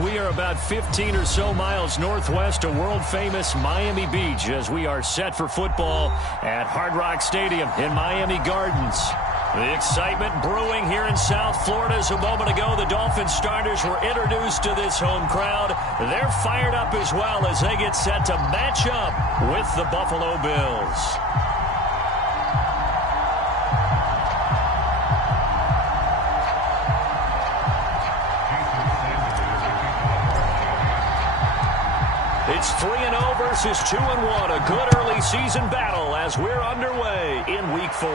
We are about 15 or so miles northwest of world-famous Miami Beach as we are set for football at Hard Rock Stadium in Miami Gardens. The excitement brewing here in South Florida. As a moment ago, the Dolphins starters were introduced to this home crowd. They're fired up as well as they get set to match up with the Buffalo Bills. It's 3-0 versus 2-1. A good early season battle as we're underway in Week 4.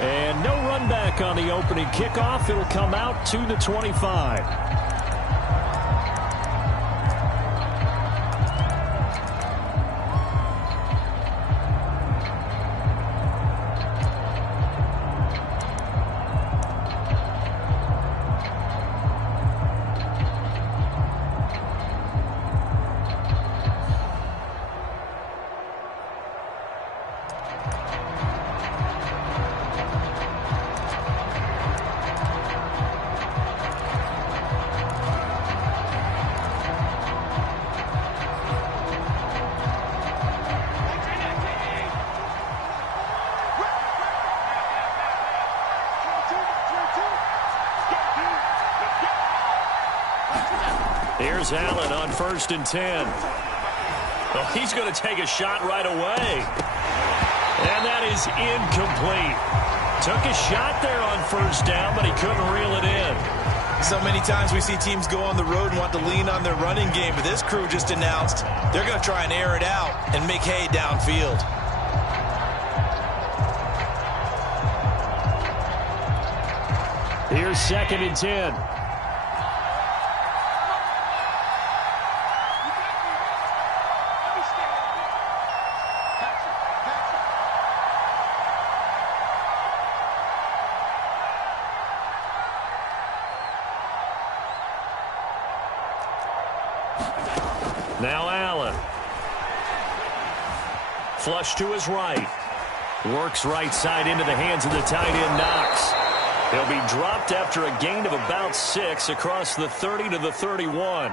And no run back on the opening kickoff. It'll come out to the 25. Here's Allen on 1st and 10. Oh, he's going to take a shot right away. And that is incomplete. Took a shot there on 1st down, but he couldn't reel it in. So many times we see teams go on the road and want to lean on their running game, but this crew just announced they're going to try and air it out and make hay downfield. Here's 2nd and 10. Now Allen. Flush to his right. Works right side into the hands of the tight end Knox. He'll be dropped after a gain of about 6 across the 30 to the 31.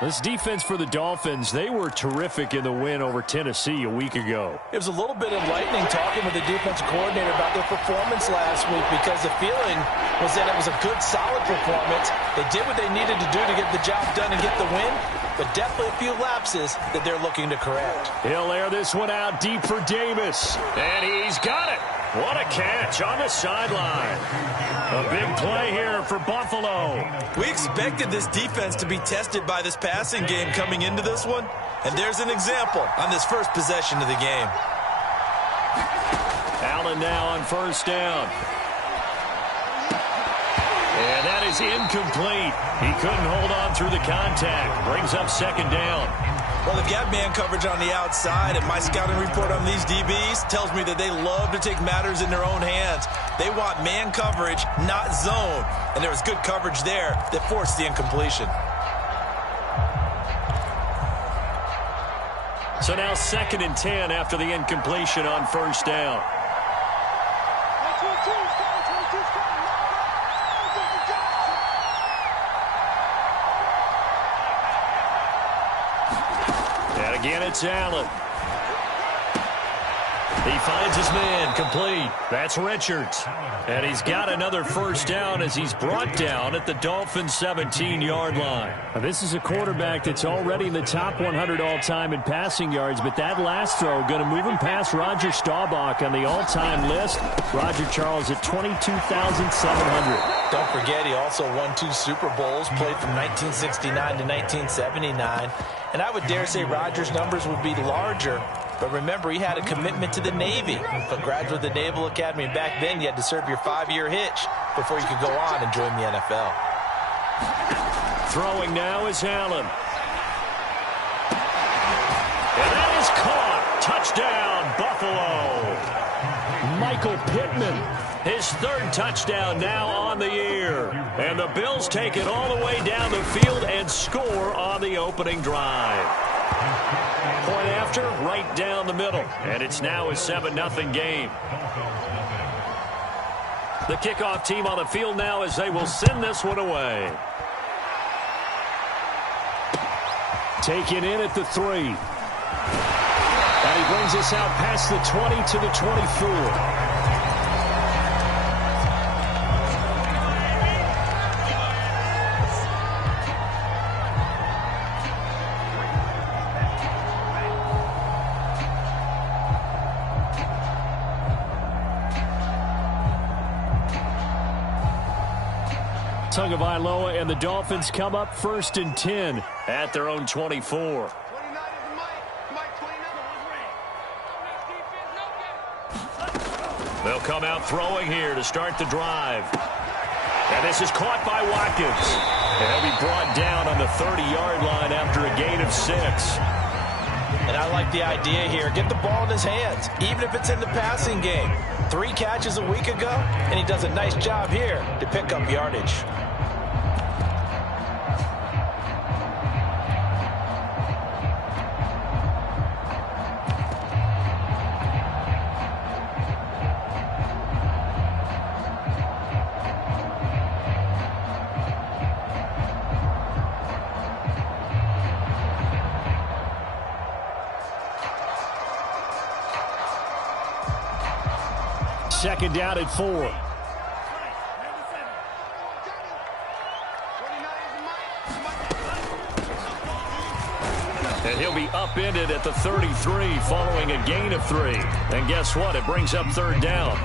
This defense for the Dolphins, they were terrific in the win over Tennessee a week ago. It was a little bit enlightening talking with the defensive coordinator about their performance last week because the feeling was that it was a good, solid performance. They did what they needed to do to get the job done and get the win, but definitely a few lapses that they're looking to correct. He'll air this one out deep for Davis, and he's got it. What a catch on the sideline. A big play here for Buffalo. We expected this defense to be tested by this passing game coming into this one, and there's an example on this first possession of the game. Allen now on 1st down. And that is incomplete. He couldn't hold on through the contact. Brings up 2nd down. Well, they've got man coverage on the outside, and my scouting report on these DBs tells me that they love to take matters in their own hands. They want man coverage, not zone. And there was good coverage there that forced the incompletion. So now 2nd and 10 after the incompletion on 1st down. And again, it's Allen. He finds his man, complete. That's Richards. And he's got another 1st down as he's brought down at the Dolphins' 17-yard line. Now, this is a quarterback that's already in the top 100 all-time in passing yards, but that last throw going to move him past Roger Staubach on the all-time list. Roger Charles at 22,700. Don't forget, he also won 2 Super Bowls, played from 1969 to 1979. And I would dare say Rodgers' numbers would be larger. But remember, he had a commitment to the Navy. A graduate of the Naval Academy. Back then, you had to serve your 5-year hitch before you could go on and join the NFL. Throwing now is Allen. And that is caught. Touchdown, Buffalo. Michael Pittman, his 3rd touchdown now on the year. And the Bills take it all the way down the field and score on the opening drive. Point after, right down the middle. And it's now a 7-0 game. The kickoff team on the field now as they will send this one away. Taken in at the 3. And he brings us out past the 20 to the 24. Tagovailoa and the Dolphins come up 1st and 10 at their own 24. They'll come out throwing here to start the drive. And this is caught by Watkins. And he'll be brought down on the 30-yard line after a gain of 6. And I like the idea here. Get the ball in his hands, even if it's in the passing game. 3 catches a week ago, and he does a nice job here to pick up yardage. Second down at 4. And he'll be upended at the 33 following a gain of 3. And guess what? It brings up 3rd down.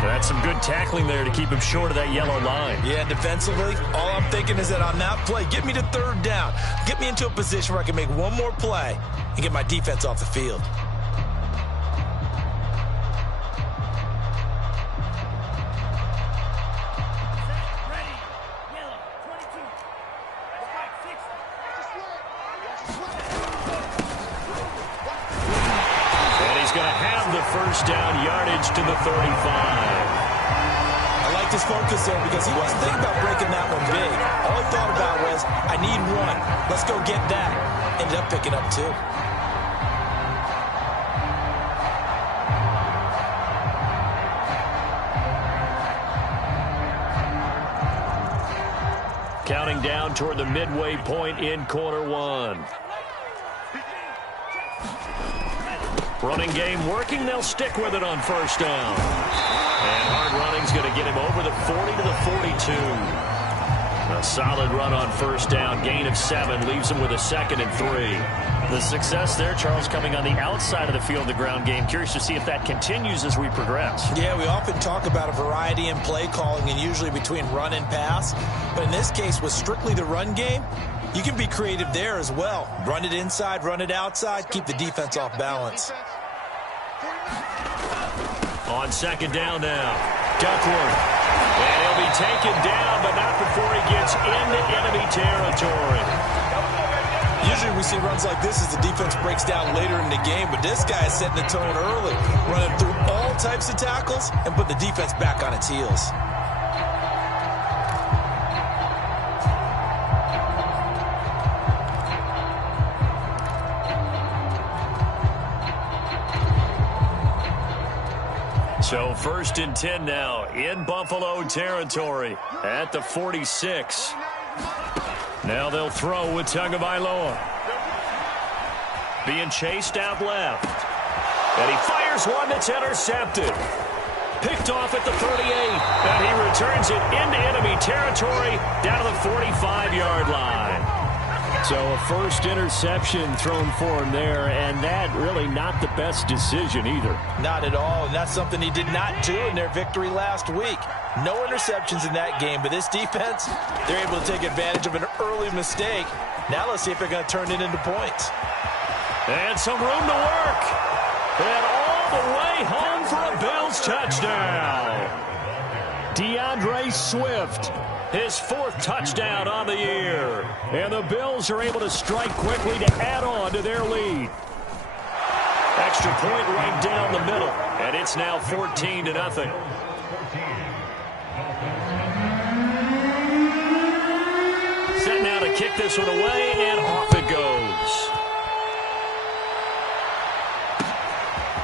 That's some good tackling there to keep him short of that yellow line. Yeah, defensively, all I'm thinking is that on that play, get me to 3rd down. Get me into a position where I can make one more play and get my defense off the field. Down yardage to the 35. I like this focus there because he wasn't thinking about breaking that one big. All he thought about was, I need 1. Let's go get that. Ended up picking up 2. Counting down toward the midway point in quarter 1. Running game working. They'll stick with it on 1st down. And hard running's going to get him over the 40 to the 42. A solid run on 1st down. Gain of 7 leaves him with a 2nd and 3. The success there, Charles, coming on the outside of the field, the ground game. Curious to see if that continues as we progress. Yeah, we often talk about a variety in play calling and usually between run and pass. But in this case, with strictly the run game, you can be creative there as well. Run it inside, run it outside, keep the defense off balance. On 2nd down now, Duckworth. And he'll be taken down, but not before he gets into enemy territory. Usually we see runs like this as the defense breaks down later in the game, but this guy is setting the tone early, running through all types of tackles and put the defense back on its heels. So 1st and 10 now in Buffalo territory at the 46. Now they'll throw with Tagovailoa. Being chased out left. And he fires one that's intercepted. Picked off at the 38. And he returns it into enemy territory down to the 45-yard line. So a 1st interception thrown for him there, and that really not the best decision either. Not at all, and that's something he did not do in their victory last week. No interceptions in that game, but this defense, they're able to take advantage of an early mistake. Now let's see if they're going to turn it into points. And some room to work. And all the way home for a Bills touchdown. DeAndre Swift. His 4th touchdown on the year. And the Bills are able to strike quickly to add on to their lead. Extra point right down the middle. And it's now 14-0. Set now to kick this one away, and off it goes.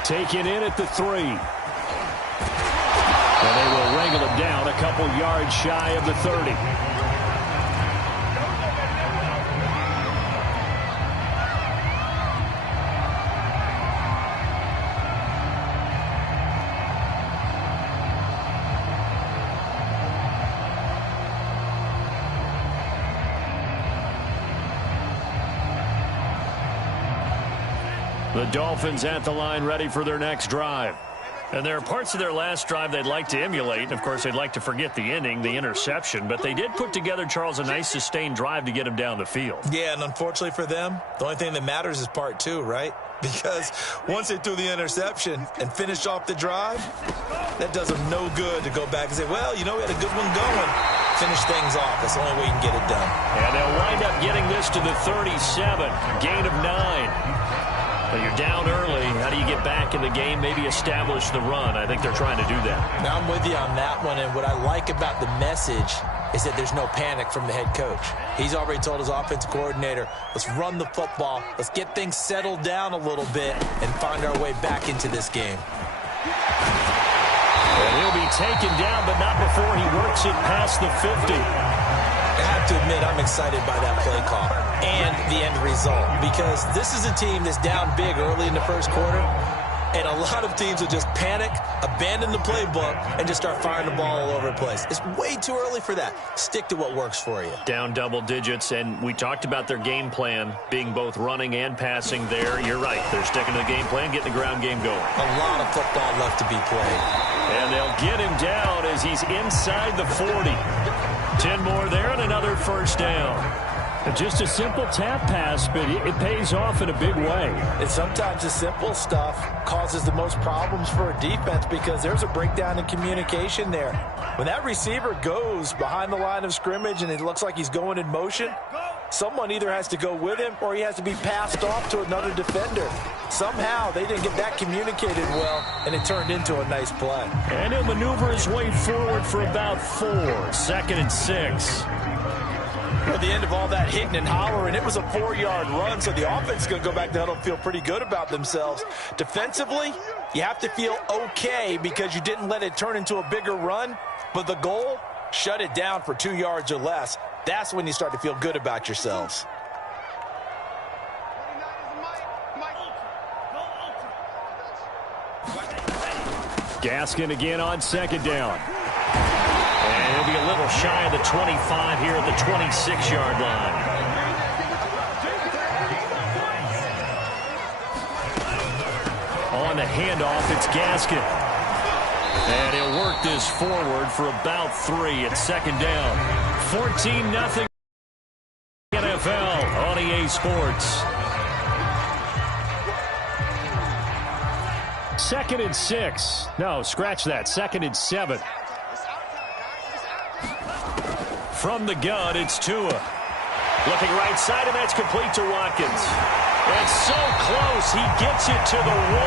Taken in at the 3. And they will wrangle him down a couple yards shy of the 30. The Dolphins at the line ready for their next drive. And there are parts of their last drive they'd like to emulate. Of course, they'd like to forget the inning, the interception. But they did put together, Charles, a nice sustained drive to get him down the field. Yeah, and unfortunately for them, the only thing that matters is part two, right? Because once they threw the interception and finished off the drive, that does them no good to go back and say, well, you know, we had a good one going. Finish things off. That's the only way you can get it done. And they'll wind up getting this to the 37. Gain of 9. But you're down early. How do you get back in the game? Maybe establish the run. I think they're trying to do that. Now, I'm with you on that one, and what I like about the message is that there's no panic from the head coach. He's already told his offensive coordinator, let's run the football, let's get things settled down a little bit and find our way back into this game. And he'll be taken down, but not before he works it past the 50. I have to admit, I'm excited by that play call and the end result, because this is a team that's down big early in the first quarter, and a lot of teams will just panic, abandon the playbook, and just start firing the ball all over the place. It's way too early for that. Stick to what works for you. Down double digits, and we talked about their game plan being both running and passing there. You're right. They're sticking to the game plan, getting the ground game going. A lot of football left to be played. And they'll get him down as he's inside the 40. 10 more there and another first down. Just a simple tap pass, but it pays off in a big way. And sometimes the simple stuff causes the most problems for a defense because there's a breakdown in communication there. When that receiver goes behind the line of scrimmage and it looks like he's going in motion, someone either has to go with him or he has to be passed off to another defender. Somehow they didn't get that communicated well, and it turned into a nice play. And he'll maneuver his way forward for about 4. 2nd and 6. At the end of all that hitting and hollering, it was a 4-yard run, so the offense is going to go back to huddle and feel pretty good about themselves. Defensively, you have to feel okay because you didn't let it turn into a bigger run, but the goal, shut it down for 2 yards or less. That's when you start to feel good about yourselves. Gaskin again on 2nd down. And he'll be a little shy of the 25 here at the 26-yard line. On the handoff, it's Gaskin. And he'll work this forward for about 3 at 2nd down. 14-0 NFL on EA Sports. 2nd and 6. No, scratch that. 2nd and 7. From the gun, it's Tua. Looking right side, and that's complete to Watkins. And so close, he gets it to the 1.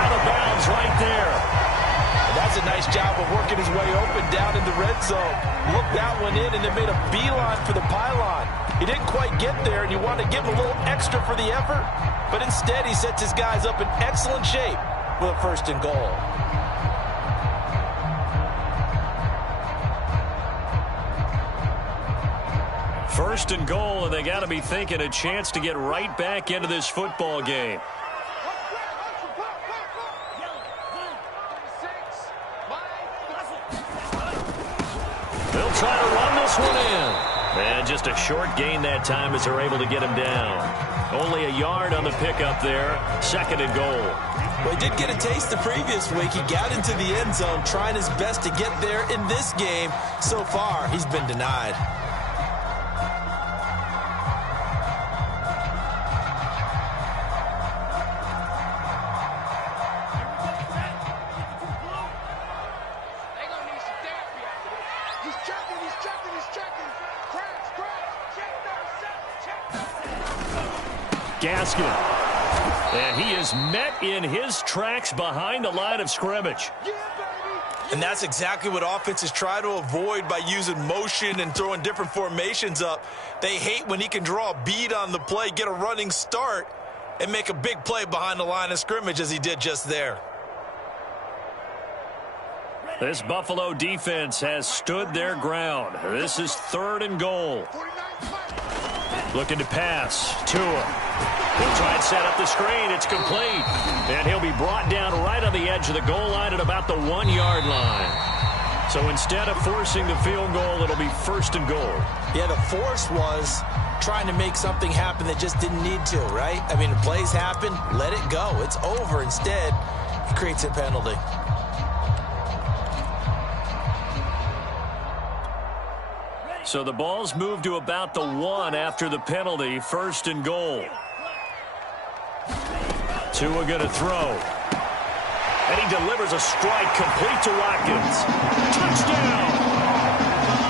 Out of bounds right there. And that's a nice job of working his way open down in the red zone. Looked that one in and then made a beeline for the pylon. He didn't quite get there, and you want to give him a little extra for the effort. But instead, he sets his guys up in excellent shape with a 1st and goal. First and goal, and they got to be thinking a chance to get right back into this football game. They'll try to run this one in. And just a short gain that time as they're able to get him down. Only a yard on the pickup there. 2nd and goal. Well, he did get a taste the previous week. He got into the end zone trying his best to get there in this game. So far, he's been denied. Gaskin. And he is met in his tracks behind the line of scrimmage. And that's exactly what offenses try to avoid by using motion and throwing different formations up. They hate when he can draw a bead on the play, get a running start, and make a big play behind the line of scrimmage as he did just there. This Buffalo defense has stood their ground. This is 3rd and goal. Looking to pass. Tua. He'll try and set up the screen. It's complete. And he'll be brought down right on the edge of the goal line at about the 1-yard line. So instead of forcing the field goal, it'll be 1st and goal. Yeah, the force was trying to make something happen that just didn't need to, right? I mean, the plays happen, let it go. It's over. Instead, he creates a penalty. So the ball's moved to about the 1 after the penalty. 1st and goal. Tua going to throw. And he delivers a strike complete to Watkins. Touchdown!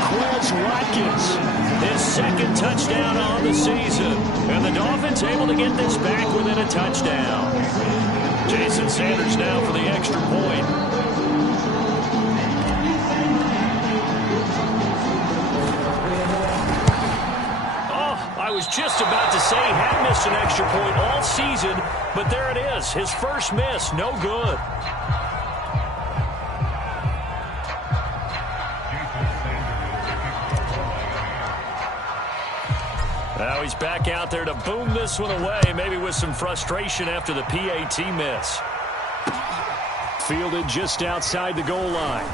Quez Watkins, his 2nd touchdown on the season. And the Dolphins able to get this back within a touchdown. Jason Sanders now for the extra point. I was just about to say he had missed an extra point all season, but there it is. His first miss, no good. Now he's back out there to boom this one away, maybe with some frustration after the PAT miss. Fielded just outside the goal line.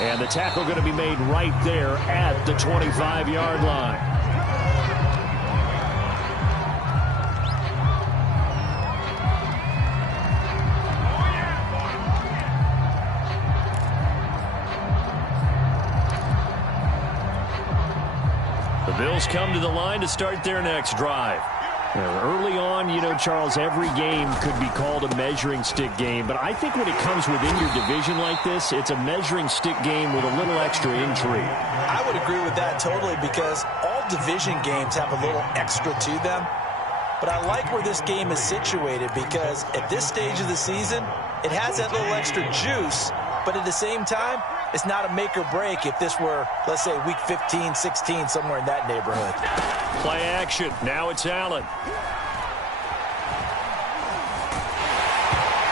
And the tackle going to be made right there at the 25-yard line. Bills come to the line to start their next drive. Early on, you know, Charles, every game could be called a measuring stick game, but I think when it comes within your division like this, it's a measuring stick game with a little extra intrigue. I would agree with that totally, because all division games have a little extra to them. But I like where this game is situated, because at this stage of the season, it has that little extra juice, but at the same time, it's not a make or break if this were, let's say, week 15, 16, somewhere in that neighborhood. Play action. Now it's Allen.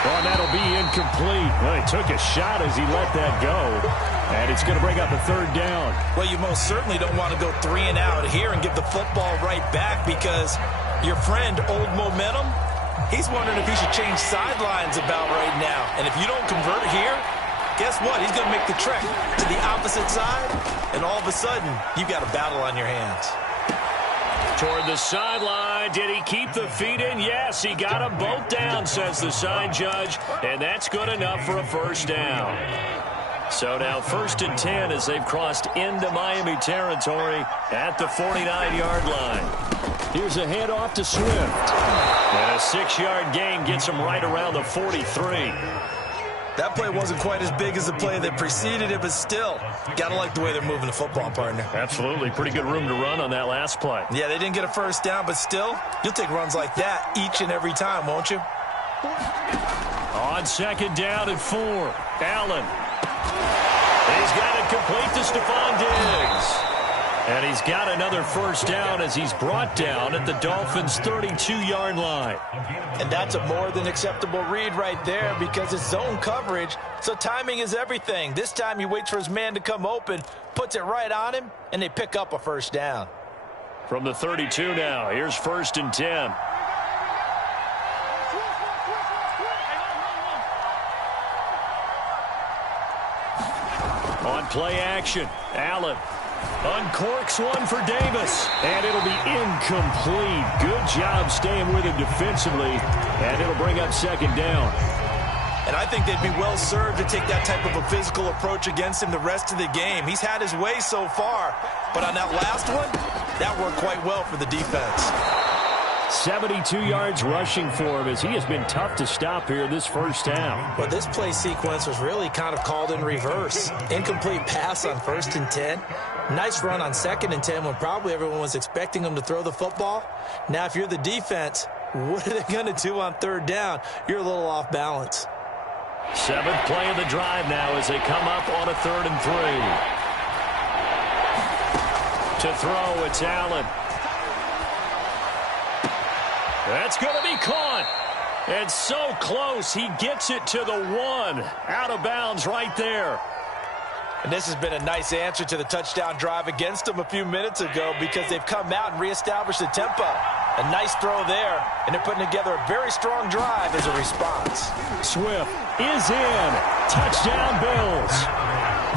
Oh, that'll be incomplete. Well, he took a shot as he let that go. And it's going to bring up a 3rd down. Well, you most certainly don't want to go 3 and out here and give the football right back, because your friend, Old Momentum, he's wondering if he should change sidelines about right now. And if you don't convert here, guess what? He's going to make the trek to the opposite side, and all of a sudden, you've got a battle on your hands. Toward the sideline. Did he keep the feet in? Yes, he got them both down, says the side judge, and that's good enough for a 1st down. So now 1st and 10 as they've crossed into Miami territory at the 49-yard line. Here's a handoff to Swift. And a 6-yard gain gets him right around the 43. That play wasn't quite as big as the play that preceded it, but still, got to like the way they're moving the football, partner. Absolutely. Pretty good room to run on that last play. Yeah, they didn't get a 1st down, but still, you'll take runs like that each and every time, won't you? On 2nd down and 4, Allen. He's got it complete to Stephon Diggs. And he's got another 1st down as he's brought down at the Dolphins' 32-yard line. And that's a more than acceptable read right there, because it's zone coverage, so timing is everything. This time he waits for his man to come open, puts it right on him, and they pick up a 1st down. From the 32 now, here's 1st and 10. On play action, Allen uncorks one for Davis, and it'll be incomplete. Good job staying with him defensively, and it'll bring up 2nd down. And I think they'd be well served to take that type of a physical approach against him the rest of the game. He's had his way so far, but on that last one, that worked quite well for the defense. 72 yards rushing for him as he has been tough to stop here this 1st down. But this play sequence was really kind of called in reverse. Incomplete pass on 1st and 10. Nice run on 2nd and 10 when probably everyone was expecting him to throw the football. Now, if you're the defense, what are they going to do on 3rd down? You're a little off balance. 7th play of the drive now as they come up on a 3rd and 3. To throw, it's Allen. That's going to be caught. And so close, he gets it to the 1. Out of bounds right there. And this has been a nice answer to the touchdown drive against them a few minutes ago because they've come out and reestablished the tempo. A nice throw there, and they're putting together a very strong drive as a response. Swift is in. Touchdown, Bills.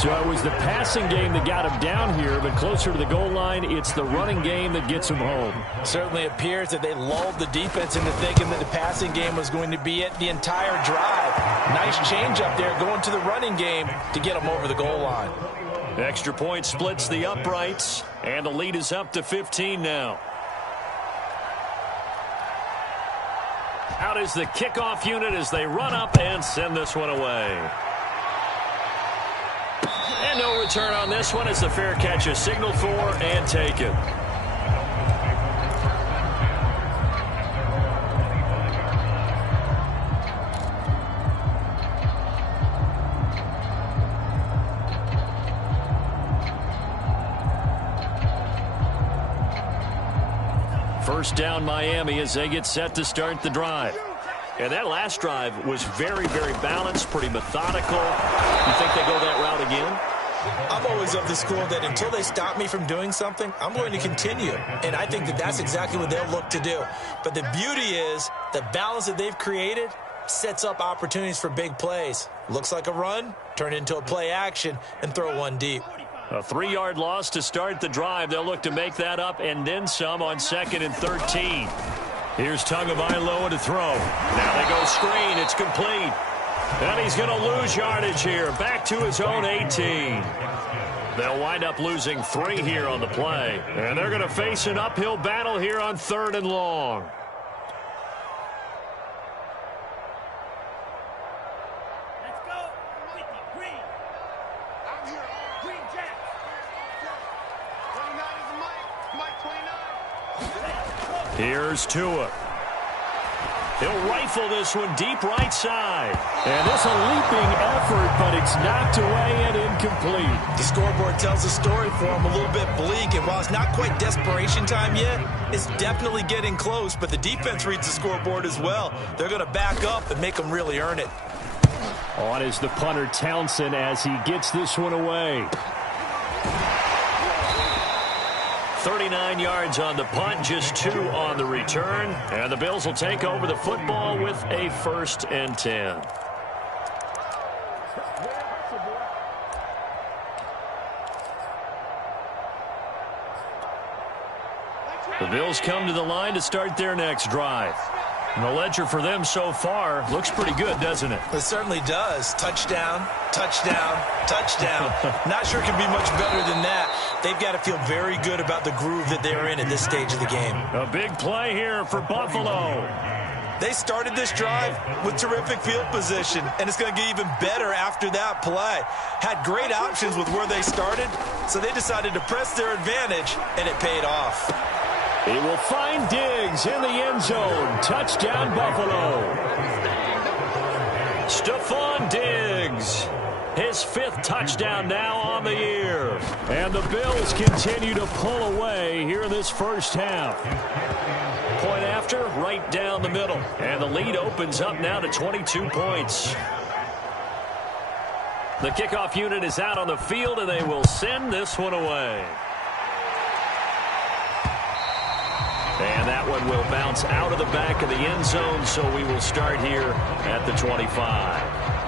So it was the passing game that got him down here, but closer to the goal line, it's the running game that gets him home. Certainly appears that they lulled the defense into thinking that the passing game was going to be it the entire drive. Nice change up there going to the running game to get them over the goal line. Extra point splits the uprights, and the lead is up to 15 now. Out is the kickoff unit as they run up and send this one away. And no return on this one as the fair catch is signaled for and taken. First down Miami as they get set to start the drive. And that last drive was very, very balanced, pretty methodical. You think they go that route again? I'm always of the school that until they stop me from doing something, I'm going to continue. And I think that that's exactly what they'll look to do. But the beauty is the balance that they've created sets up opportunities for big plays. Looks like a run, turn into a play action, and throw one deep. A 3-yard loss to start the drive. They'll look to make that up and then some on 2nd and 13. Here's Tagovailoa to throw. Now they go screen. It's complete. And he's going to lose yardage here. Back to his own 18. They'll wind up losing 3 here on the play. And they're going to face an uphill battle here on 3rd and long. Let's go. Green. I'm here. Green Jack. 29 is Mike. Mike 29. Here's Tua. He'll rifle this one deep right side. And it's a leaping effort, but it's knocked away and incomplete. The scoreboard tells the story for him a little bit bleak, and while it's not quite desperation time yet, it's definitely getting close, but the defense reads the scoreboard as well. They're going to back up and make them really earn it. On is the punter Townsend as he gets this one away. 39 yards on the punt, just 2 on the return. And the Bills will take over the football with a 1st and 10. The Bills come to the line to start their next drive. And the ledger for them so far looks pretty good, doesn't it? It certainly does. Touchdown, touchdown, touchdown. Not sure it can be much better than that. They've got to feel very good about the groove that they're in at this stage of the game. A big play here for Buffalo. They started this drive with terrific field position, and it's going to get even better after that play. Had great options with where they started, so they decided to press their advantage, and it paid off. He will find Diggs in the end zone. Touchdown, Buffalo. Stephon Diggs. His 5th touchdown now on the year. And the Bills continue to pull away here in this first half. Point after, right down the middle. And the lead opens up now to 22 points. The kickoff unit is out on the field, and they will send this one away. And that one will bounce out of the back of the end zone, so we will start here at the 25.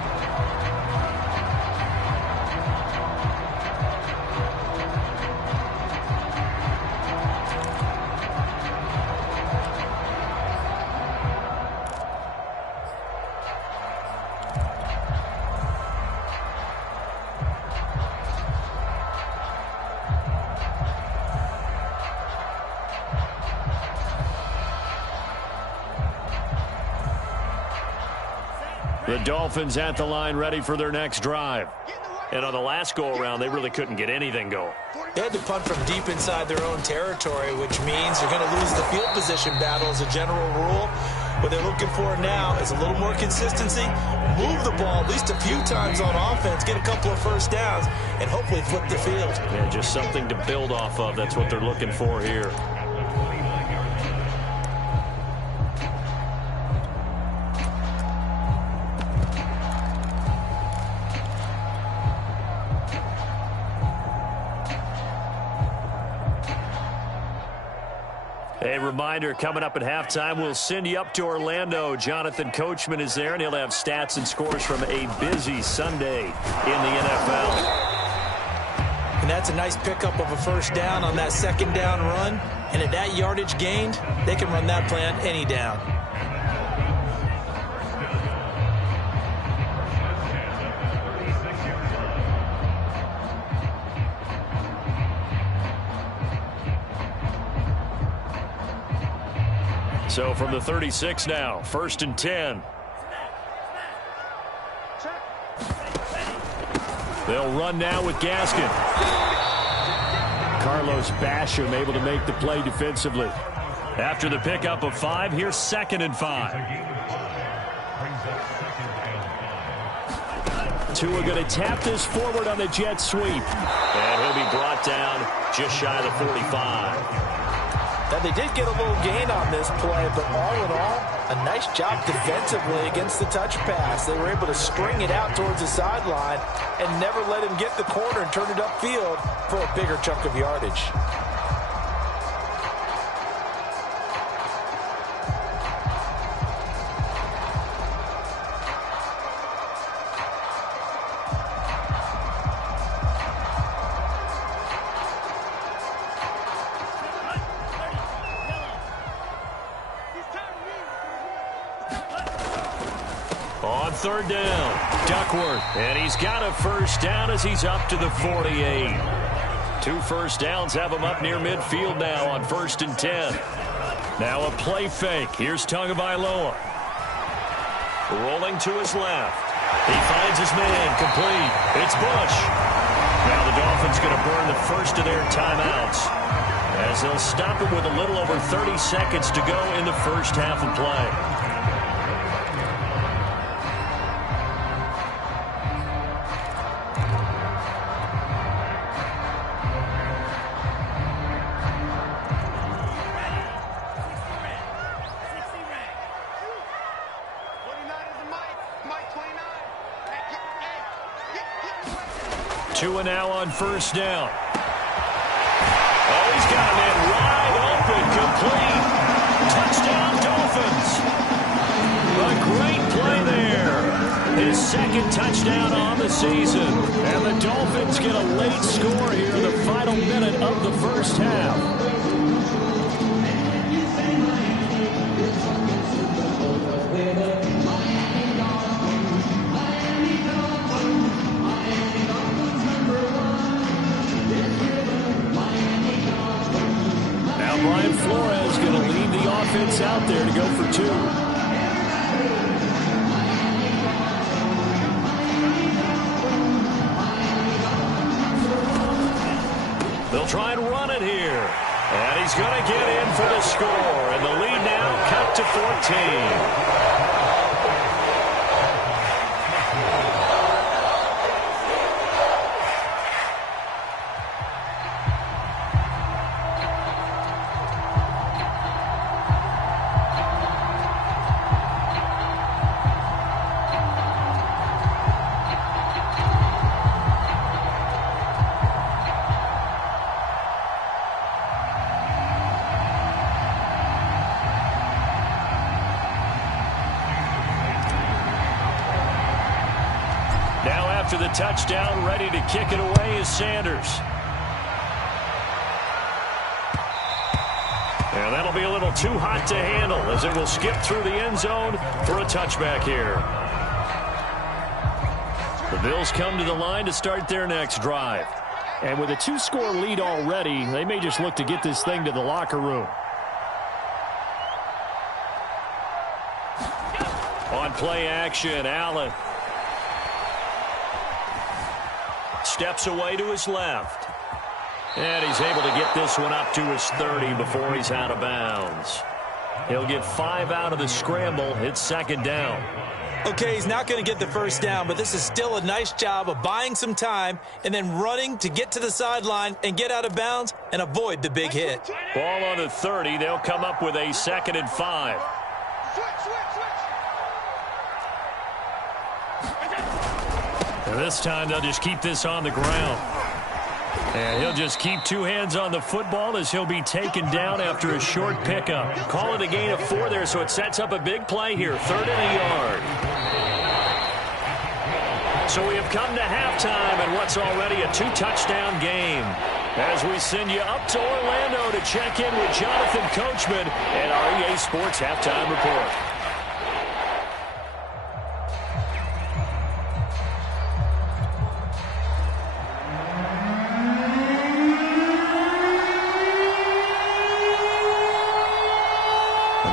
The Dolphins at the line ready for their next drive. And on the last go-around, they really couldn't get anything going. They had to punt from deep inside their own territory, which means you're going to lose the field position battle as a general rule. What they're looking for now is a little more consistency, move the ball at least a few times on offense, get a couple of first downs, and hopefully flip the field. Yeah, just something to build off of. That's what they're looking for here. A reminder, coming up at halftime, we'll send you up to Orlando. Jonathan Coachman is there, and he'll have stats and scores from a busy Sunday in the NFL. And that's a nice pickup of a first down on that second down run. And at that yardage gained, they can run that play on any down. So from the 36 now, 1st and 10. They'll run now with Gaskin. Carlos Basham able to make the play defensively. After the pickup of 5, here's 2nd and 5. Tua going to tap this forward on the jet sweep. And he'll be brought down just shy of the 45. Now, they did get a little gain on this play, but all in all, a nice job defensively against the touch pass. They were able to string it out towards the sideline and never let him get the corner and turn it upfield for a bigger chunk of yardage. On 3rd down, Duckworth. And he's got a first down as he's up to the 48. 2 first downs have him up near midfield now on 1st and 10. Now a play fake. Here's Tagovailoa. Rolling to his left. He finds his man complete. It's Bush. Now the Dolphins going to burn the first of their timeouts as they'll stop it with a little over 30 seconds to go in the first half of play. Tua now on 1st down. Oh, he's got a man wide open, complete. Touchdown, Dolphins. A great play there. His 2nd touchdown on the season. And the Dolphins get a late score here in the final minute of the first half. Brian Flores going to lead the offense out there to go for 2. They'll try and run it here. And he's going to get in for the score. And the lead now cut to 14. After the touchdown, ready to kick it away is Sanders. And that'll be a little too hot to handle as it will skip through the end zone for a touchback here. The Bills come to the line to start their next drive. And with a 2-score lead already, they may just look to get this thing to the locker room. On play action, Allen. Steps away to his left. And he's able to get this one up to his 30 before he's out of bounds. He'll get 5 out of the scramble. It's 2nd down. Okay, he's not going to get the first down, but this is still a nice job of buying some time and then running to get to the sideline and get out of bounds and avoid the big hit. Ball on the 30. They'll come up with a 2nd and 5. And this time they'll just keep this on the ground. And he'll just keep two hands on the football as he'll be taken down after a short pickup. Call it a gain of 4 there, so it sets up a big play here. 3rd and a yard. So we have come to halftime in what's already a 2-touchdown game. As we send you up to Orlando to check in with Jonathan Coachman and our EA Sports Halftime Report.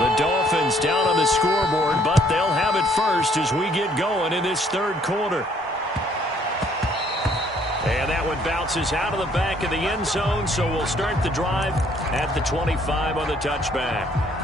The Dolphins down on the scoreboard, but they'll have it first as we get going in this 3rd quarter. And that one bounces out of the back of the end zone, so we'll start the drive at the 25 on the touchback.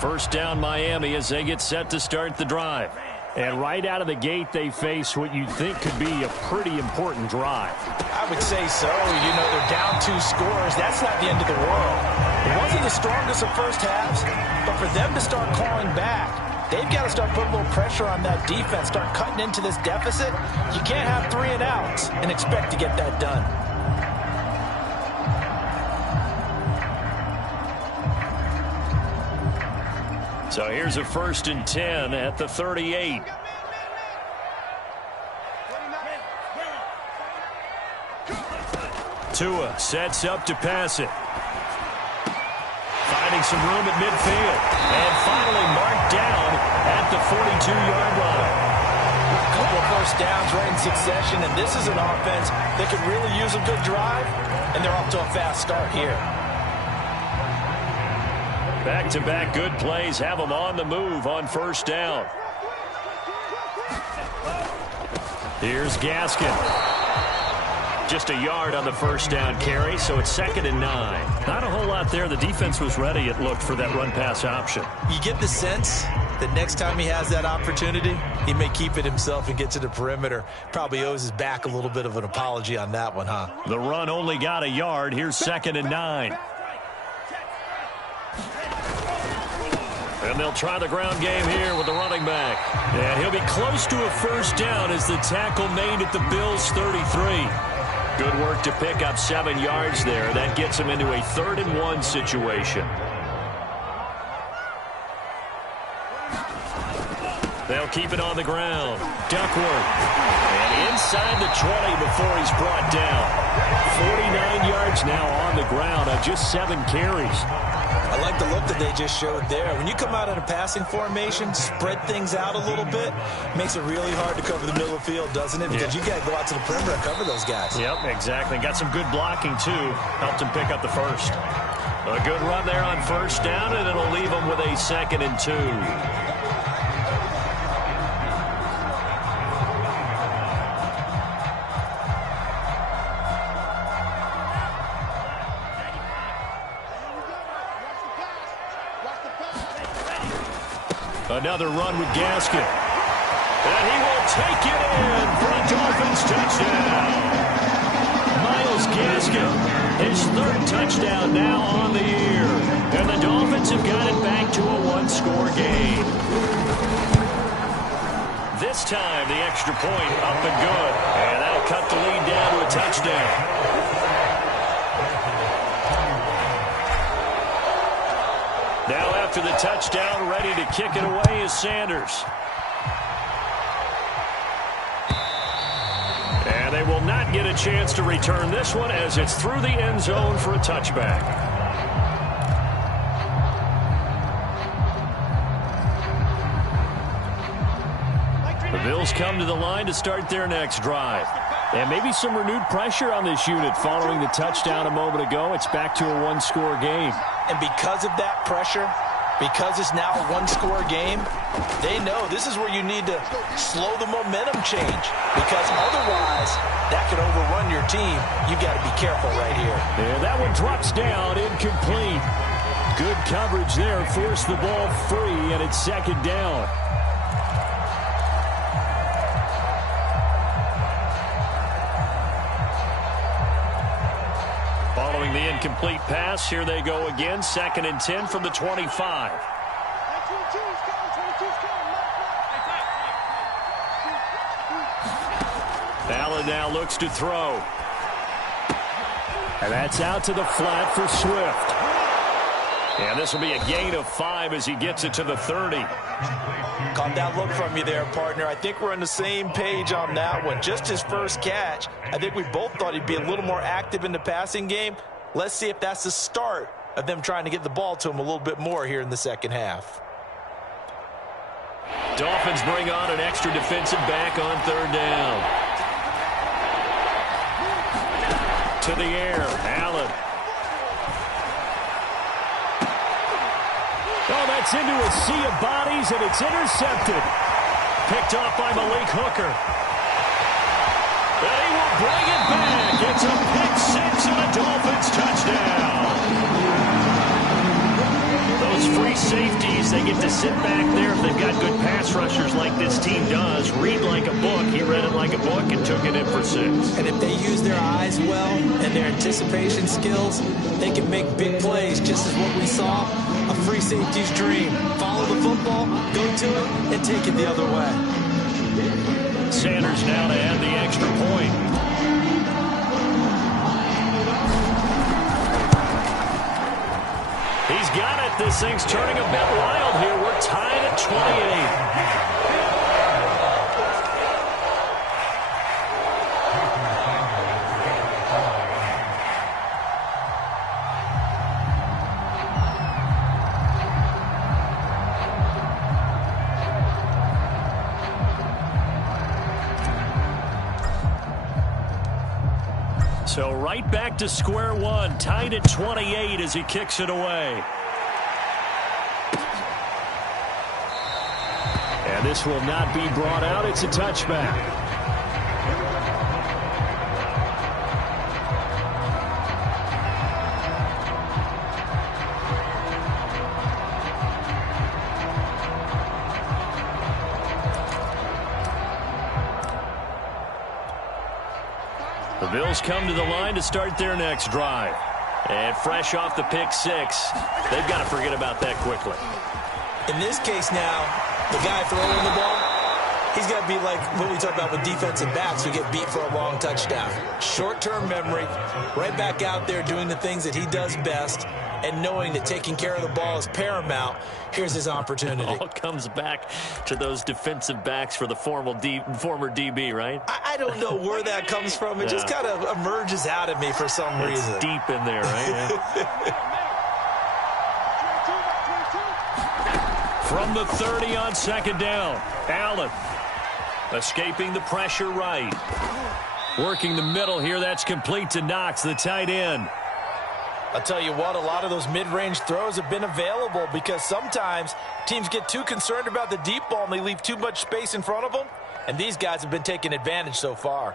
First down Miami as they get set to start the drive. And right out of the gate, they face what you think could be a pretty important drive. I would say so. You know, they're down 2 scores. That's not the end of the world. It wasn't the strongest of first halves, but for them to start clawing back, they've got to start putting a little pressure on that defense, start cutting into this deficit. You can't have 3 and outs and expect to get that done. So here's a 1st and 10 at the 38. Tua sets up to pass it. Finding some room at midfield. And finally marked down at the 42-yard line. A couple of first downs right in succession, and this is an offense that could really use a good drive, and they're off to a fast start here. Back-to-back good plays have them on the move on 1st down. Here's Gaskin. Just a yard on the 1st down carry, so it's 2nd and 9. Not a whole lot there. The defense was ready, it looked, for that run-pass option. You get the sense that next time he has that opportunity, he may keep it himself and get to the perimeter. Probably owes his back a little bit of an apology on that one, huh? The run only got a yard. Here's 2nd and 9. And they'll try the ground game here with the running back. And he'll be close to a 1st down as the tackle made at the Bills' 33. Good work to pick up 7 yards there. That gets him into a 3rd and 1 situation. They'll keep it on the ground. Duckworth. And inside the 20 before he's brought down. 49 yards now on the ground on just 7 carries. I like the look that they just showed there. When you come out in a passing formation, spread things out a little bit, makes it really hard to cover the middle of the field, doesn't it? Because you got to go out to the perimeter and cover those guys. Yep, exactly. Got some good blocking, too. Helped him pick up the 1st. A good run there on 1st down, and it'll leave him with a 2nd and 2. Another run with Gaskin. And he will take it in for a Dolphins touchdown. Myles Gaskin, his 3rd touchdown now on the year. And the Dolphins have got it back to a 1-score game. This time, the extra point up and good. And that'll cut the lead down to a touchdown. Now after the touchdown, ready to kick it away is Sanders. And they will not get a chance to return this one as it's through the end zone for a touchback. The Bills come to the line to start their next drive. And maybe some renewed pressure on this unit following the touchdown a moment ago. It's back to a 1-score game. And because of that pressure, because it's now a 1-score game, they know this is where you need to slow the momentum change. Because otherwise, that could overrun your team. You've got to be careful right here. And that one drops down incomplete. Good coverage there, forced the ball free, and it's second down. Following the incomplete pass, here they go again. 2nd and 10 from the 25. Allen now looks to throw. And that's out to the flat for Swift. And this will be a gain of 5 as he gets it to the 30. Caught that look from you there, partner. I think we're on the same page on that one. Just his first catch. I think we both thought he'd be a little more active in the passing game. Let's see if that's the start of them trying to get the ball to him a little bit more here in the second half. Dolphins bring on an extra defensive back on 3rd down. To the air, Allen. Oh, that's into a sea of bodies, and it's intercepted. Picked off by Malik Hooker. They will bring it back. It's a pick 6 and a Dolphins touchdown. Those free safeties, they get to sit back there if they've got good pass rushers like this team does. Read like a book. He read it like a book and took it in for 6. And if they use their eyes well and their anticipation skills, they can make big plays, just as what we saw. A free safety's dream. Follow the football, go to it, and take it the other way. Sanders now to add the extra point. He's got it. This thing's turning a bit wild here. We're tied at 28. So right back to square one, tied at 28 as he kicks it away. And this will not be brought out. It's a touchback. The Bills come to the line to start their next drive. And fresh off the pick 6, they've got to forget about that quickly. In this case now, the guy throwing the ball, he's got to be like what we talk about with defensive backs who get beat for a long touchdown. Short-term memory, right back out there doing the things that he does best, and knowing that taking care of the ball is paramount. Here's his opportunity. It all comes back to those defensive backs for the former DB, right? I don't know where that comes from. It just kind of emerges out of me for some reason. It's deep in there, right? From the 30 on 2nd down, Allen escaping the pressure right. Working the middle here, that's complete to Knox, the tight end. I'll tell you what, a lot of those mid-range throws have been available because sometimes teams get too concerned about the deep ball and they leave too much space in front of them, and these guys have been taking advantage so far.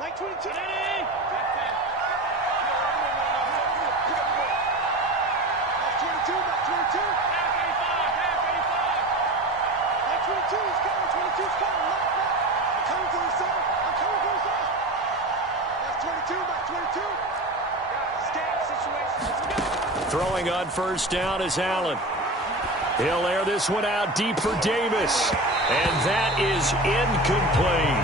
Like 22. Throwing on 1st down is Allen. He'll air this one out deep for Davis. And that is incomplete.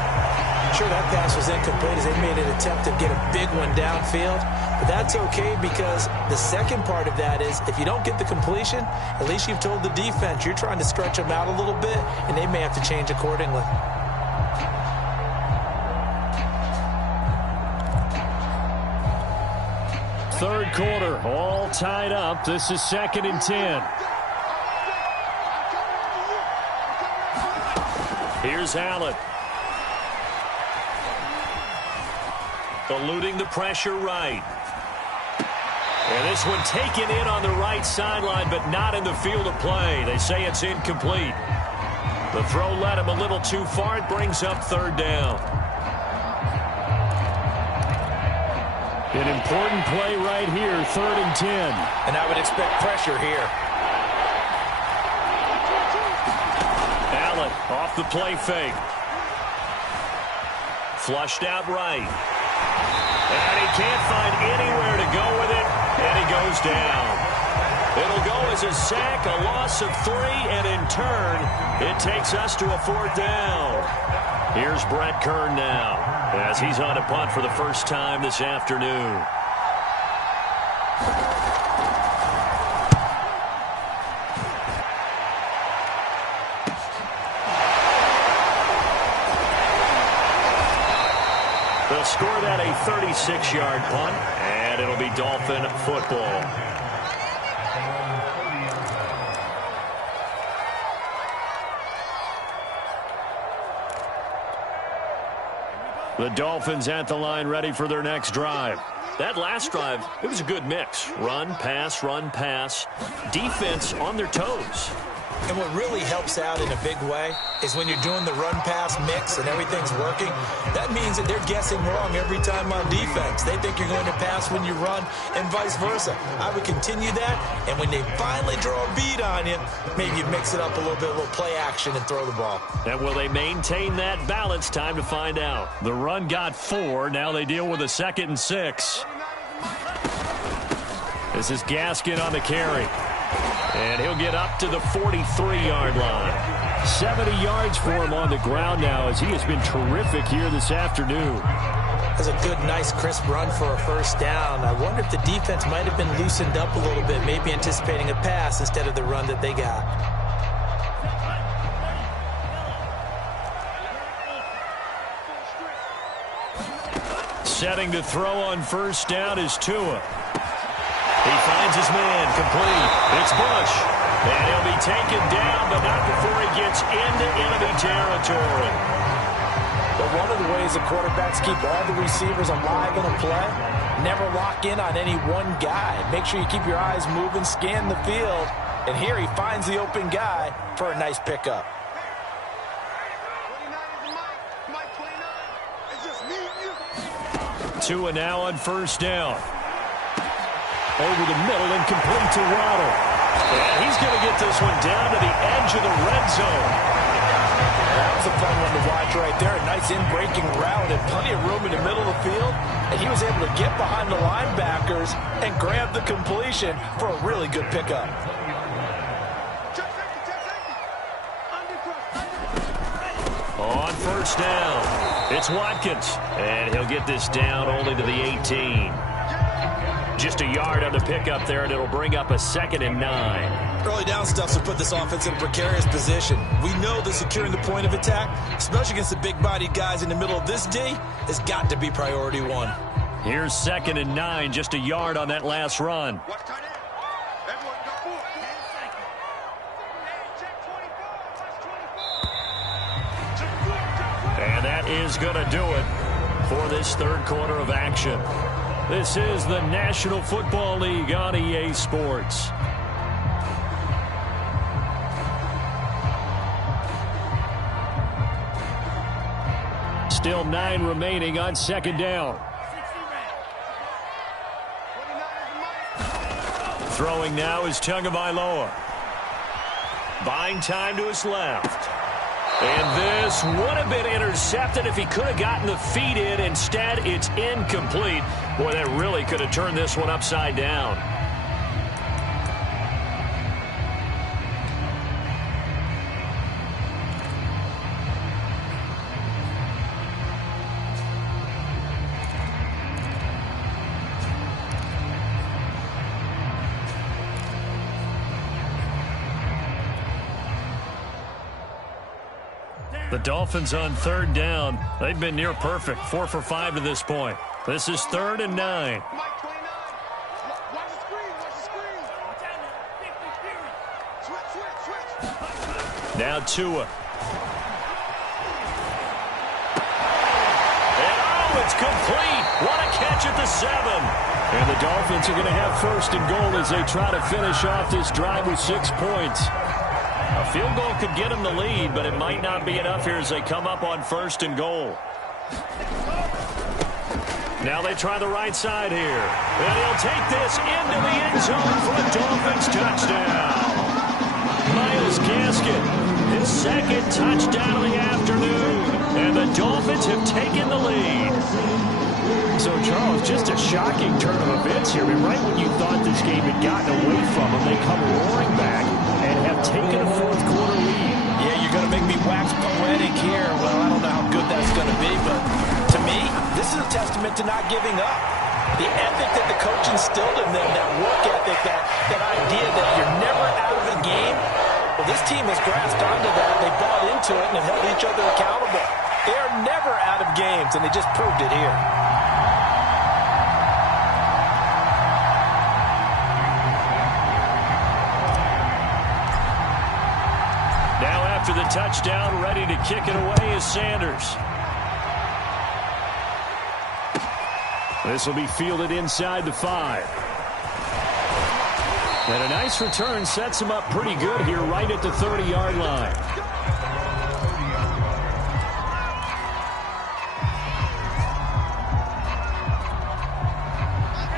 Sure, that pass was incomplete as they made an attempt to get a big one downfield. But that's okay because the second part of that is if you don't get the completion, at least you've told the defense you're trying to stretch them out a little bit, and they may have to change accordingly. Third quarter, all tied up. This is 2nd and 10. Here's Allen. Eluding the pressure right. And this one taken in on the right sideline, but not in the field of play. They say it's incomplete. The throw led him a little too far. It brings up 3rd down. An important play right here, 3rd and 10. And I would expect pressure here. Allen off the play fake. Flushed out right. And he can't find anywhere to go with it, and he goes down. It'll go as a sack, a loss of 3, and in turn, it takes us to a 4th down. Here's Brett Kern now, as he's on a punt for the first time this afternoon. They'll score that a 36-yard punt, and it'll be Dolphin football. The Dolphins at the line, ready for their next drive. That last drive, it was a good mix. Run, pass, defense on their toes. And what really helps out in a big way is when you're doing the run-pass mix and everything's working, that means that they're guessing wrong every time on defense. They think you're going to pass when you run and vice versa. I would continue that, and when they finally draw a bead on you, maybe you mix it up a little bit, a little play action and throw the ball. And will they maintain that balance? Time to find out. The run got 4. Now they deal with a 2nd and 6. This is Gaskin on the carry. And he'll get up to the 43-yard line. 70 yards for him on the ground now, as he has been terrific here this afternoon. That's a good, nice, crisp run for a first down. I wonder if the defense might have been loosened up a little bit, maybe anticipating a pass instead of the run that they got. Setting to throw on first down is Tua. He finds his man, complete. It's Bush. And he'll be taken down, but not before he gets into enemy territory. But one of the ways the quarterbacks keep all the receivers alive in a play, never lock in on any one guy. Make sure you keep your eyes moving, scan the field. And here he finds the open guy for a nice pickup. Tua now on first down. Over the middle and complete to Waddle. And he's going to get this one down to the edge of the red zone. That was a fun one to watch right there. A nice in-breaking route and plenty of room in the middle of the field. And he was able to get behind the linebackers and grab the completion for a really good pickup. On first down, it's Watkins. And he'll get this down only to the 18. Just a yard on the pickup there, and it'll bring up a 2nd and 9. Early down stuff to put this offense in a precarious position. We know that securing the point of attack, especially against the big-bodied guys in the middle of this D, has got to be priority 1. Here's 2nd and 9, just a yard on that last run. And that is going to do it for this third quarter of action. This is the National Football League on EA Sports. Still 9 remaining on second down. Throwing now is Tagovailoa. Buying time to his left. And this would have been intercepted if he could have gotten the feet in. Instead, it's incomplete. Boy, that really could have turned this one upside down. The Dolphins on third down. They've been near perfect. 4 for 5 to this point. This is 3rd and 9. Now Tua. And oh, it's complete. What a catch at the 7. And the Dolphins are going to have 1st and goal as they try to finish off this drive with 6 points. A field goal could get them the lead, but it might not be enough here as they come up on 1st and goal. Now they try the right side here. And he'll take this into the end zone for a Dolphins touchdown. Myles Gaskin, his second touchdown of the afternoon. And the Dolphins have taken the lead. So, Charles, just a shocking turn of events here. I mean, right when you thought this game had gotten away from them, they come roaring back and have taken a fourth-quarter lead. Yeah, you're going to make me wax poetic here. Well, I don't know how good that's going to be, but to me, this is a testament to not giving up. The ethic that the coach instilled in them, that work ethic, that idea that you're never out of the game, well, this team has grasped onto that. They bought into it and have held each other accountable. They are never out of games, and they just proved it here. After the touchdown, ready to kick it away is Sanders. This will be fielded inside the 5. And a nice return sets him up pretty good here right at the 30-yard line.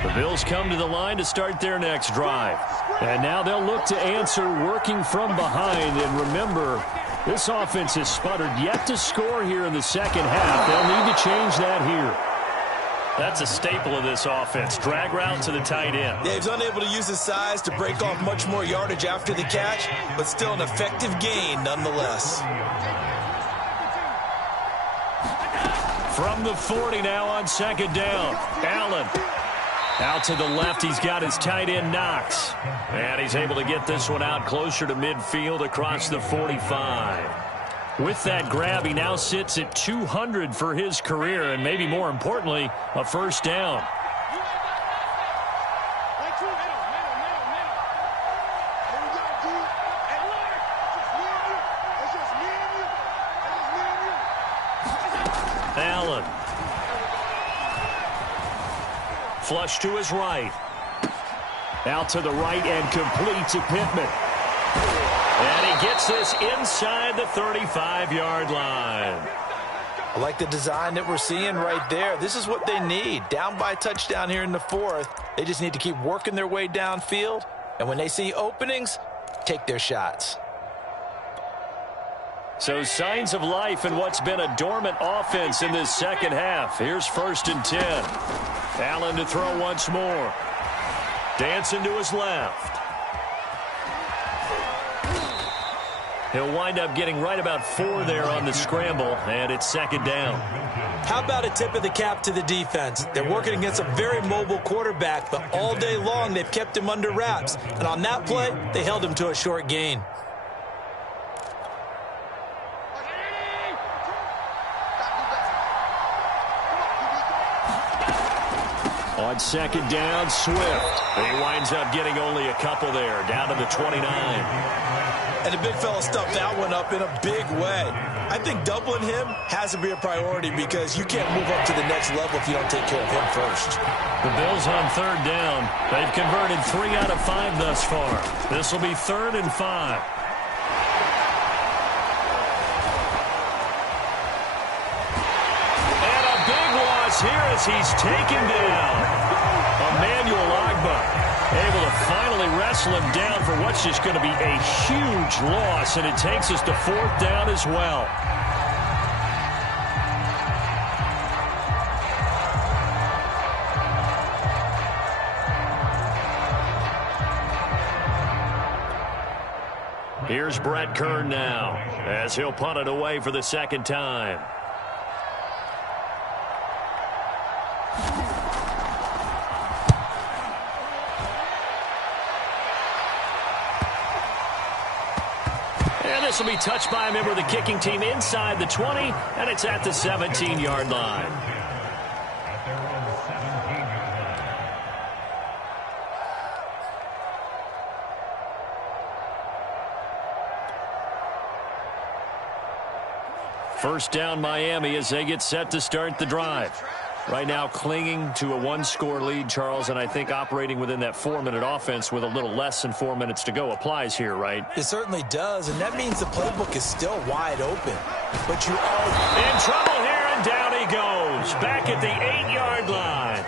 The Bills come to the line to start their next drive. And now they'll look to answer working from behind. And remember, this offense has sputtered yet to score here in the second half. They'll need to change that here. That's a staple of this offense. Drag route to the tight end. Yeah, he's unable to use his size to break off much more yardage after the catch, but still an effective gain nonetheless. From the 40 now on second down. Allen. Out to the left, he's got his tight end Knox. And he's able to get this one out closer to midfield across the 45. With that grab, he now sits at 200 for his career, and maybe more importantly, a first down. Allen. Flush to his right. Out to the right and complete to Pittman. And he gets this inside the 35-yard line. I like the design that we're seeing right there. This is what they need. Down by a touchdown here in the 4th. They just need to keep working their way downfield. And when they see openings, take their shots. So signs of life in what's been a dormant offense in this second half. Here's 1st and 10. Allen to throw once more. Dancing to his left. He'll wind up getting right about 4 there on the scramble, and it's second down. How about a tip of the cap to the defense? They're working against a very mobile quarterback, but all day long they've kept him under wraps. And on that play, they held him to a short gain. On second down, Swift. He winds up getting only a couple there, down to the 29. And the big fella stuffed that one up in a big way. I think doubling him has to be a priority because you can't move up to the next level if you don't take care of him first. The Bills on third down. They've converted 3 out of 5 thus far. This will be 3rd and 5. And a big loss here as he's taken down. Emmanuel Ogbah able to finally wrestle him down for what's just going to be a huge loss, and it takes us to 4th down as well. Here's Brett Kern now as he'll punt it away for the second time. This will be touched by a member of the kicking team inside the 20, and it's at the 17-yard line. First down Miami as they get set to start the drive. Right now clinging to a 1-score lead, Charles, and I think operating within that 4-minute offense with a little less than 4 minutes to go applies here, right? It certainly does, and that means the playbook is still wide open. But you are in trouble here, and down he goes. Charles back at the 8-yard line.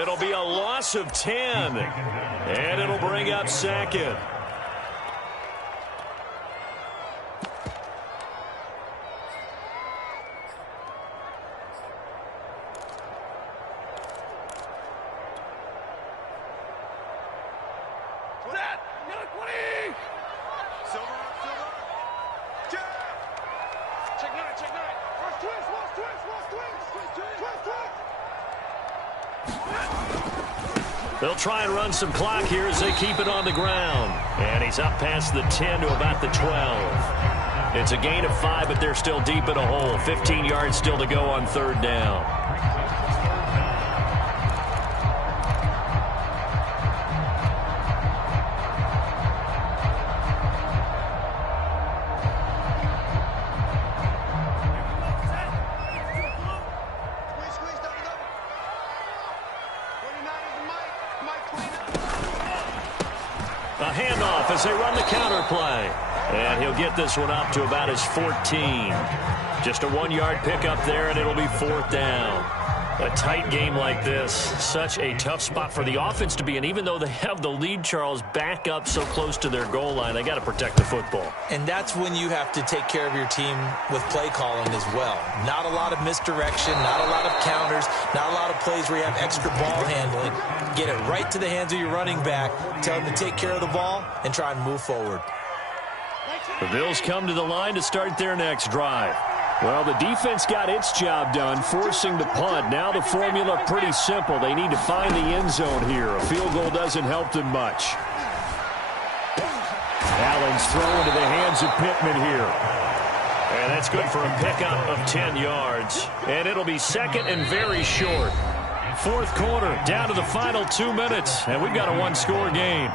It'll be a loss of 10, and it'll bring up second. They'll try and run some clock here as they keep it on the ground. And he's up past the 10 to about the 12. It's a gain of 5, but they're still deep in a hole. 15 yards still to go on third down. A handoff as they run the counter play. And he'll get this one up to about his 14. Just a 1-yard pickup there, and it'll be fourth down. A tight game like this, such a tough spot for the offense to be in. Even though they have the lead, Charles, back up so close to their goal line, they got to protect the football. And that's when you have to take care of your team with play calling as well. Not a lot of misdirection, not a lot of counters, not a lot of plays where you have extra ball handling. Get it right to the hands of your running back, tell them to take care of the ball, and try and move forward. The Bills come to the line to start their next drive. Well, the defense got its job done, forcing the punt. Now the formula pretty simple. They need to find the end zone here. A field goal doesn't help them much. Allen's throw into the hands of Pittman here. And that's good for a pickup of 10 yards. And it'll be second and very short. Fourth quarter, down to the final 2 minutes. And we've got a one-score game.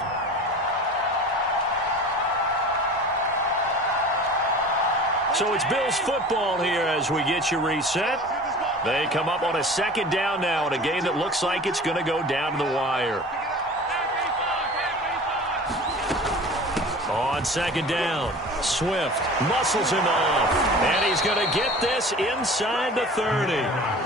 So it's Bills football here as we get you reset. They come up on a second down now in a game that looks like it's going to go down to the wire. On second down, Swift muscles him off, and he's going to get this inside the 30.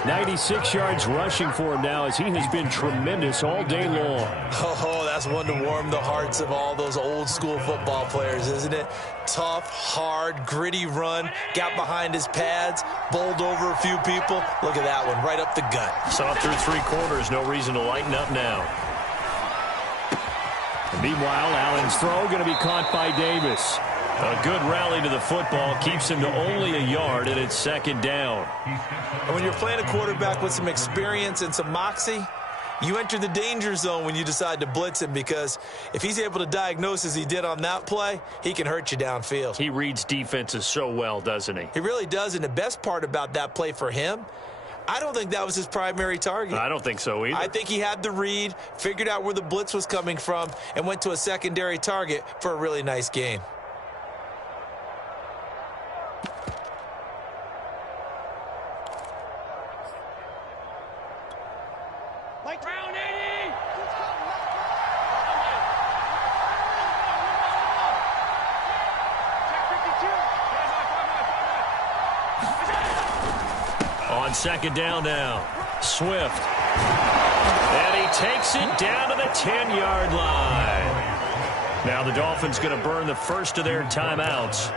96 yards rushing for him now as he has been tremendous all day long. Oh, that's one to warm the hearts of all those old school football players, isn't it? Tough, hard, gritty run, got behind his pads, bowled over a few people. Look at that one, right up the gut. Saw it through 3 quarters, no reason to lighten up now. Meanwhile, Allen's throw going to be caught by Davis. A good rally to the football keeps him to only a yard, and it's second down. And when you're playing a quarterback with some experience and some moxie, you enter the danger zone when you decide to blitz him, because if he's able to diagnose as he did on that play, he can hurt you downfield. He reads defenses so well, doesn't he? He really does, and the best part about that play for him, I don't think that was his primary target. I don't think so either. I think he had the read, figured out where the blitz was coming from, and went to a secondary target for a really nice gain. Round 80! On second down now, Swift. And he takes it down to the 10-yard line. Now the Dolphins going to burn the first of their timeouts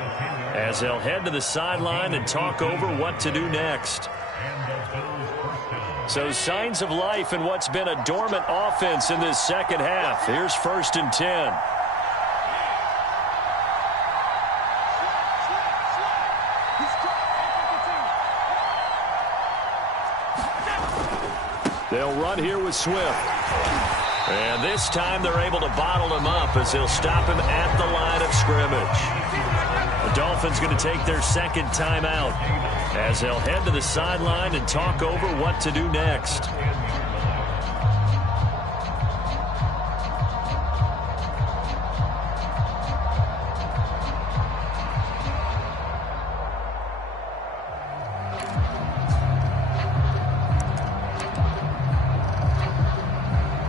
as they'll head to the sideline and talk over what to do next. So signs of life in what's been a dormant offense in this second half. Here's 1st and 10. They'll run here with Swift. And this time they're able to bottle him up as they'll stop him at the line of scrimmage. The Dolphins going to take their second timeout as they'll head to the sideline and talk over what to do next.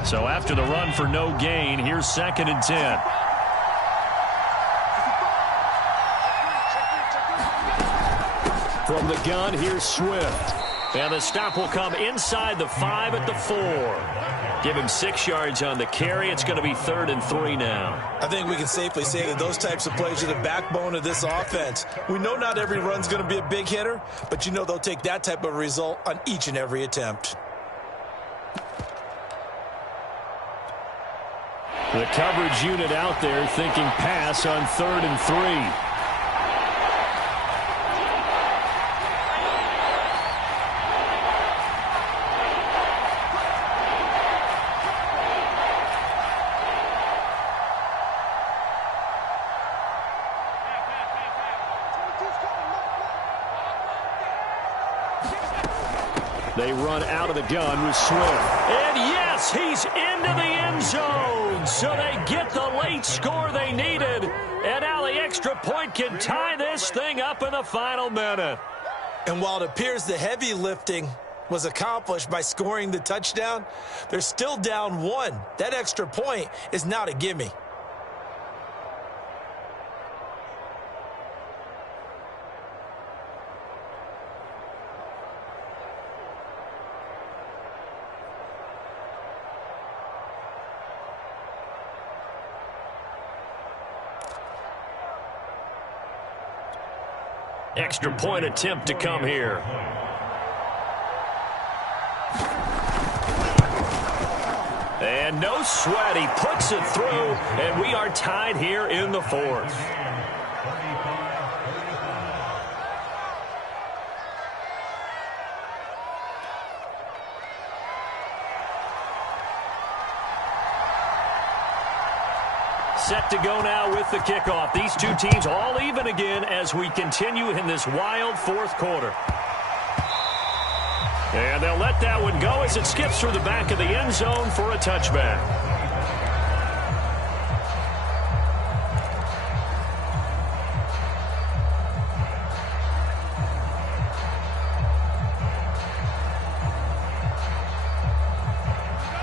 So after the run for no gain, here's 2nd and 10. From the gun, here's Swift. And the stop will come inside the 5 at the 4. Give him 6 yards on the carry. It's going to be 3rd and 3 now. I think we can safely say that those types of plays are the backbone of this offense. We know not every run's going to be a big hitter, but you know they'll take that type of result on each and every attempt. The coverage unit out there thinking pass on 3rd and 3. They run out of the gun with Swift. And yes, he's into the end zone. So they get the late score they needed. And now the extra point can tie this thing up in the final minute. And while it appears the heavy lifting was accomplished by scoring the touchdown, they're still down 1. That extra point is not a gimme. Extra point attempt to come here. And no sweat. He puts it through, and we are tied here in the 4th. Set to go now with the kickoff. These two teams all even again as we continue in this wild 4th quarter. And they'll let that one go as it skips through the back of the end zone for a touchback.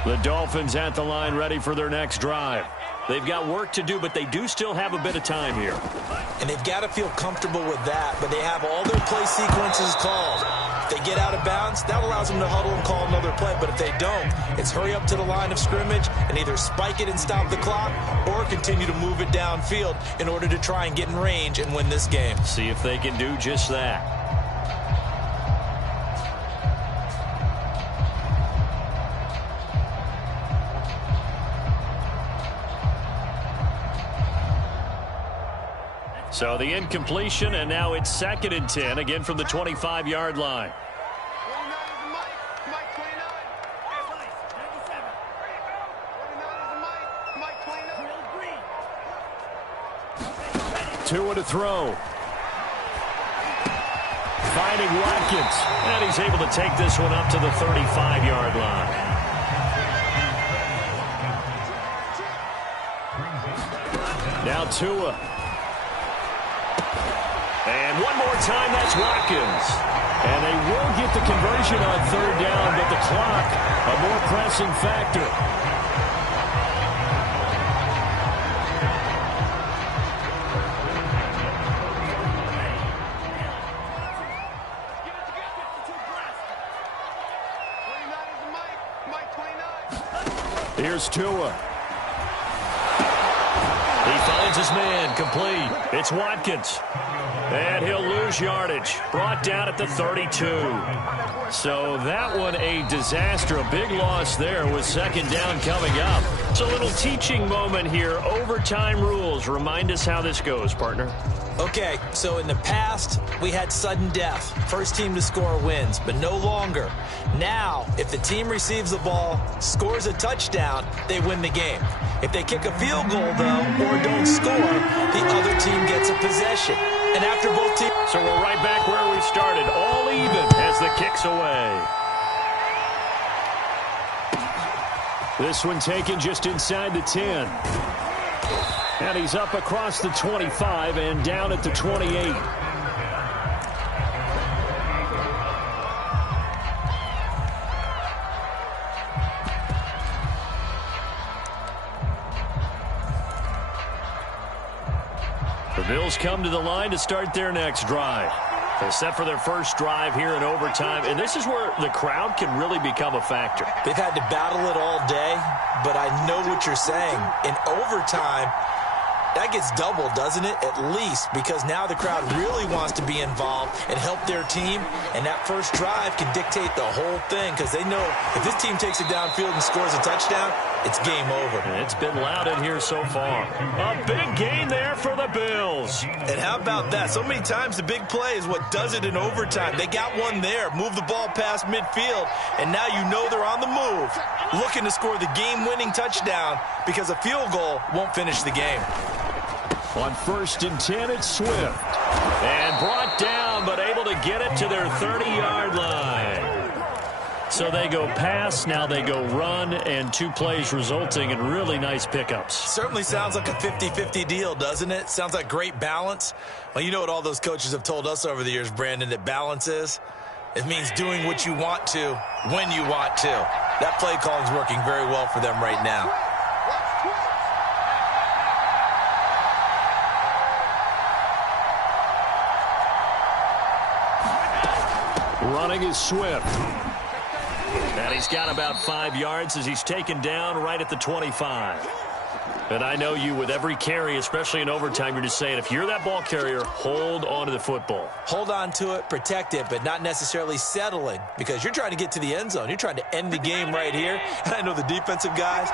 The Dolphins at the line ready for their next drive. They've got work to do, but they do still have a bit of time here. And they've got to feel comfortable with that, but they have all their play sequences called. If they get out of bounds, that allows them to huddle and call another play. But if they don't, it's hurry up to the line of scrimmage and either spike it and stop the clock or continue to move it downfield in order to try and get in range and win this game. See if they can do just that. So the incompletion, and now it's 2nd and 10, again from the 25-yard line. Tua to throw. Finding Watkins, and he's able to take this one up to the 35-yard line. Now Tua. And one more time, that's Watkins. And they will get the conversion on 3rd down, but the clock, a more pressing factor. Here's Tua. He finds his man, complete. It's Watkins. And he'll lose yardage. Brought down at the 32. So that one a disaster. A big loss there with 2nd down coming up. It's a little teaching moment here. Overtime rules. Remind us how this goes, partner. Okay, so in the past, we had sudden death. First team to score wins, but no longer. Now, if the team receives the ball, scores a touchdown, they win the game. If they kick a field goal, though, or don't score, the other team gets a possession. And after both teams... So we're right back where we started, all even as the kick's away. This one taken just inside the 10. And he's up across the 25 and down at the 28. The Bills come to the line to start their next drive. They're set for their first drive here in overtime, and this is where the crowd can really become a factor. They've had to battle it all day, but I know what you're saying. In overtime, that gets doubled, doesn't it? At least, because now the crowd really wants to be involved and help their team, and that first drive can dictate the whole thing because they know if this team takes it downfield and scores a touchdown, it's game over. And it's been loud in here so far. A big gain there for the Bills. And how about that? So many times the big play is what does it in overtime. They got one there, move the ball past midfield, and now you know they're on the move, looking to score the game-winning touchdown because a field goal won't finish the game. On 1st and 10, it's Swift. And brought down, but able to get it to their 30-yard line. So they go pass, now they go run, and 2 plays resulting in really nice pickups. Certainly sounds like a 50-50 deal, doesn't it? Sounds like great balance. Well, you know what all those coaches have told us over the years, Brandon, that balance is? It means doing what you want to, when you want to. That play calling is working very well for them right now. Running is Swift. And he's got about 5 yards as he's taken down right at the 25. And I know you, with every carry, especially in overtime, you're just saying, if you're that ball carrier, hold on to the football. Hold on to it, protect it, but not necessarily settling because you're trying to get to the end zone. You're trying to end the game right here. And I know the defensive guys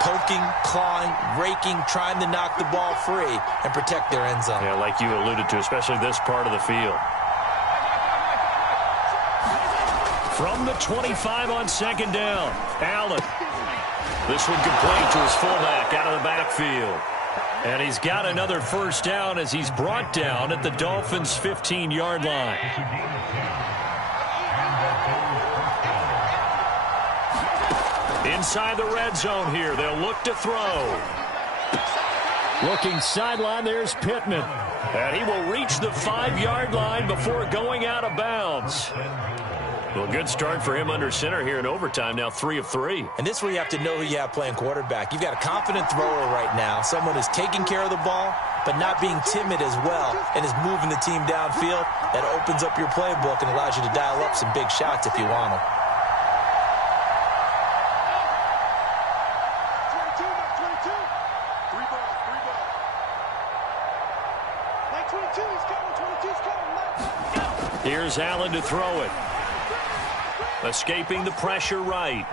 poking, clawing, raking, trying to knock the ball free and protect their end zone. Yeah, like you alluded to, especially this part of the field. From the 25 on 2nd down, Allen. This one complete to his fullback out of the backfield. And he's got another first down as he's brought down at the Dolphins' 15-yard line. Inside the red zone here, they'll look to throw. Looking sideline, there's Pittman. And he will reach the 5-yard line before going out of bounds. Well, good start for him under center here in overtime, now 3 of 3. And this is where you have to know who you have playing quarterback. You've got a confident thrower right now, someone who's taking care of the ball, but not being timid as well, and is moving the team downfield. That opens up your playbook and allows you to dial up some big shots if you want them. Here's Allen to throw it. Escaping the pressure right.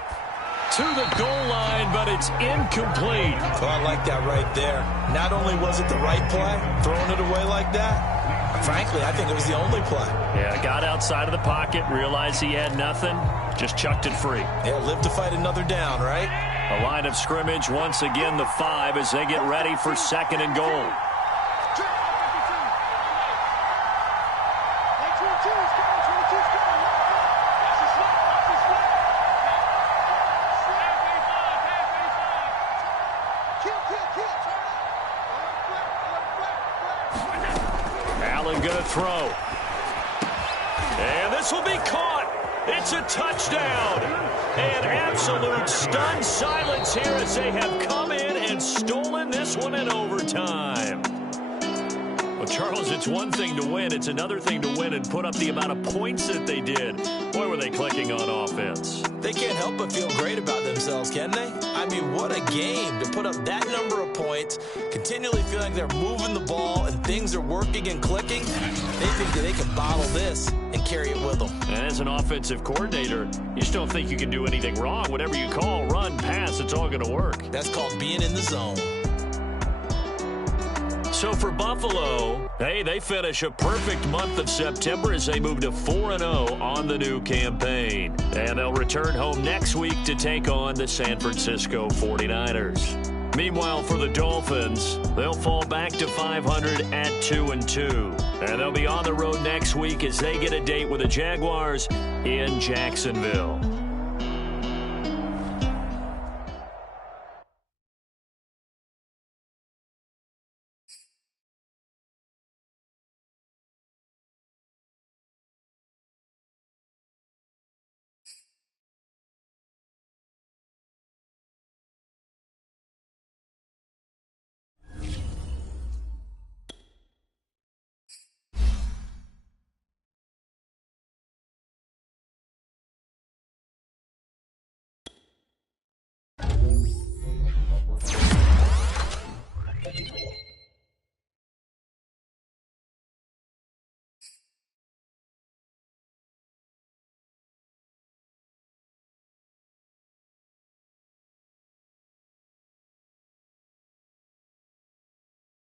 To the goal line, but it's incomplete. Oh, I like that right there. Not only was it the right play, throwing it away like that, frankly, I think it was the only play. Yeah, got outside of the pocket, realized he had nothing, just chucked it free. Yeah, live to fight another down, right? A line of scrimmage, once again the 5 as they get ready for 2nd and goal. Allen gonna throw. And this will be caught. It's a touchdown. An absolute stunned silence here as they have come in and stolen this one in overtime. Well, Charles, it's one thing to win. It's another thing to win and put up the amount of points that they did. Boy, were they clicking on offense. They can't help but feel great about themselves, can they? I mean, what a game to put up that number of points, continually feeling they're moving the ball and things are working and clicking. They think that they can bottle this and carry it with them. And as an offensive coordinator, you just don't think you can do anything wrong. Whatever you call, run, pass, it's all going to work. That's called being in the zone. So for Buffalo, hey, they finish a perfect month of September as they move to 4-0 on the new campaign. And they'll return home next week to take on the San Francisco 49ers. Meanwhile, for the Dolphins, they'll fall back to 500 at 2-2. And they'll be on the road next week as they get a date with the Jaguars in Jacksonville.